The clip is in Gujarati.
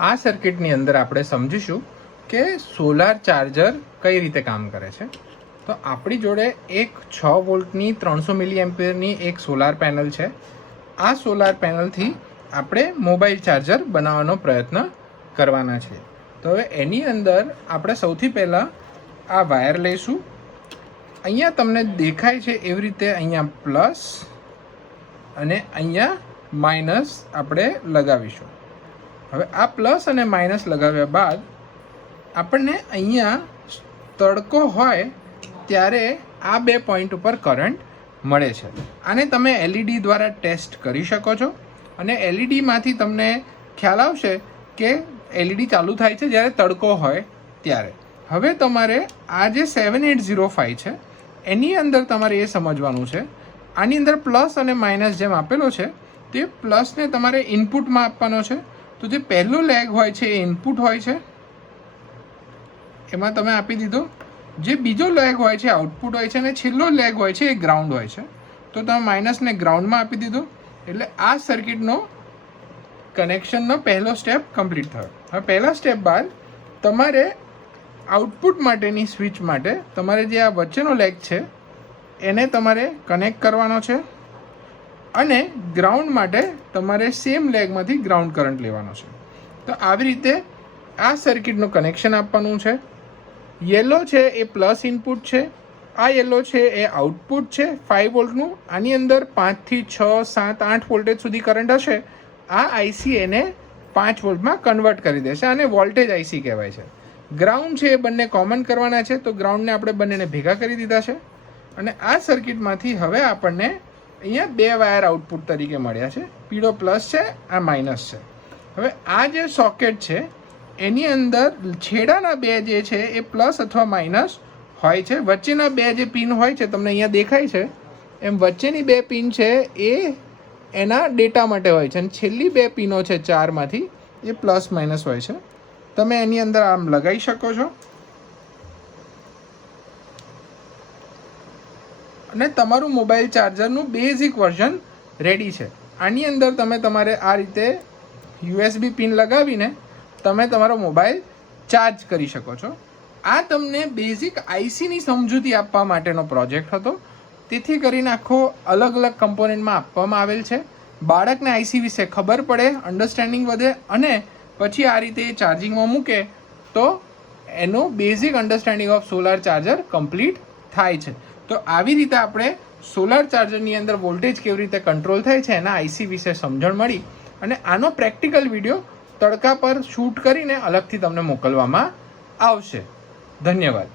આ સર્કિટની અંદર આપણે સમજીશું કે સોલાર ચાર્જર કઈ રીતે કામ કરે છે. તો આપણી જોડે એક 6 વોલ્ટની 300 મિલી એમ્પિયરની એક સોલાર પેનલ છે. આ સોલાર પેનલથી આપણે મોબાઈલ ચાર્જર બનાવવાનો પ્રયત્ન કરવાના છે. તો હવે એની અંદર આપણે સૌથી પહેલાં આ વાયર લઈશું. અહીંયા તમને દેખાય છે એવી રીતે અહીંયા પ્લસ અને અહીંયા માઇનસ આપણે લગાવીશું. હવે આ પ્લસ અને માઇનસ લગાવ્યા બાદ આપણને અહીંયા તડકો હોય ત્યારે આ 2 પોઈન્ટ ઉપર કરંટ મળે છે. આને તમે એલઈડી દ્વારા ટેસ્ટ કરી શકો છો અને એલઈડીમાંથી તમને ખ્યાલ આવશે કે એલઈડી ચાલુ થાય છે જ્યારે તડકો હોય ત્યારે. હવે તમારે આ જે 7805 છે એની અંદર તમારે એ સમજવાનું છે, આની અંદર પ્લસ અને માઇનસ જેમ આપેલો છે તે પ્લસને તમારે ઇનપુટમાં આપવાનો છે. તો જે પહેલો લેગ હોય છે એ ઇનપુટ હોય છે, એમાં તમે આપી દીધો. જે બીજો લેગ હોય છે આઉટપુટ હોય છે અને છેલ્લો લેગ હોય છે એ ગ્રાઉન્ડ હોય છે. તો તમે માઇનસને ગ્રાઉન્ડમાં આપી દીધો. એટલે આ સર્કિટનો કનેક્શનનો પહેલો સ્ટેપ કમ્પ્લીટ થયો. હવે પહેલા સ્ટેપ બાદ તમારે આઉટપુટ માટેની સ્વિચ માટે તમારે જે આ વચ્ચેનો લેગ છે એને તમારે કનેક્ટ કરવાનો છે અને ગ્રાઉન્ડ માટે તમારે સેમ લેગમાંથી ગ્રાઉન્ડ કરંટ લેવાનો છે. તો આવી રીતે આ સર્કિટનું કનેક્શન આપવાનું છે. યલો છે એ પ્લસ ઇનપુટ છે, આ યલો છે એ આઉટપુટ છે 5 વોલ્ટનું. આની અંદર 5 થી 6, 7, 8 વોલ્ટેજ સુધી કરંટ હશે. આ આઈસી એને 5 વોલ્ટમાં કન્વર્ટ કરી દેશે. આને વોલ્ટેજ આઈસી કહેવાય છે. ગ્રાઉન્ડ છે એ બંને કોમન કરવાના છે, તો ગ્રાઉન્ડને આપણે બંનેને ભેગા કરી દીધા છે. અને આ સર્કિટમાંથી હવે આપણને અહીંયા 2 વાયર આઉટપુટ તરીકે મળ્યા છે. પીળો પ્લસ છે, આ માઇનસ છે. હવે આ જે સોકેટ છે એની અંદર છેડાના 2 જે છે એ પ્લસ અથવા માઇનસ હોય છે. વચ્ચેના 2 જે પિન હોય છે તમને અહીંયા દેખાય છે એમ વચ્ચેની 2 પિન છે એ એના ડેટા માટે હોય છે અને છેલ્લી 2 પિનો છે 4માંથી એ પ્લસ માઇનસ હોય છે. તમે એની અંદર આમ લગાવી શકો છો અને તમારું મોબાઈલ ચાર્જરનું બેઝિક વર્ઝન રેડી છે. આની અંદર તમે તમારે આ રીતે યુએસબી પિન લગાવીને તમે તમારો મોબાઈલ ચાર્જ કરી શકો છો. આ તમને બેઝિક આઈસીની સમજૂતી આપવા માટેનો પ્રોજેક્ટ હતો. તેથી કરીને આખો અલગ અલગ કમ્પોનન્ટમાં આપવામાં આવેલ છે. બાળકને આઈસી વિશે ખબર પડે, અન્ડરસ્ટેન્ડિંગ વધે અને પછી આ રીતે ચાર્જિંગમાં મૂકે તો એનો basic understanding of solar charger complete થાય છે. તો આવી રીતે આપણે સોલાર ચાર્જરની અંદર વોલ્ટેજ કેવી રીતે કંટ્રોલ થાય છે એના આઈસી વિશે સમજણ મળી. અને આનો પ્રેક્ટિકલ વિડીયો તડકા પર શૂટ કરીને અલગથી તમને મોકલવામાં આવશે. ધન્યવાદ.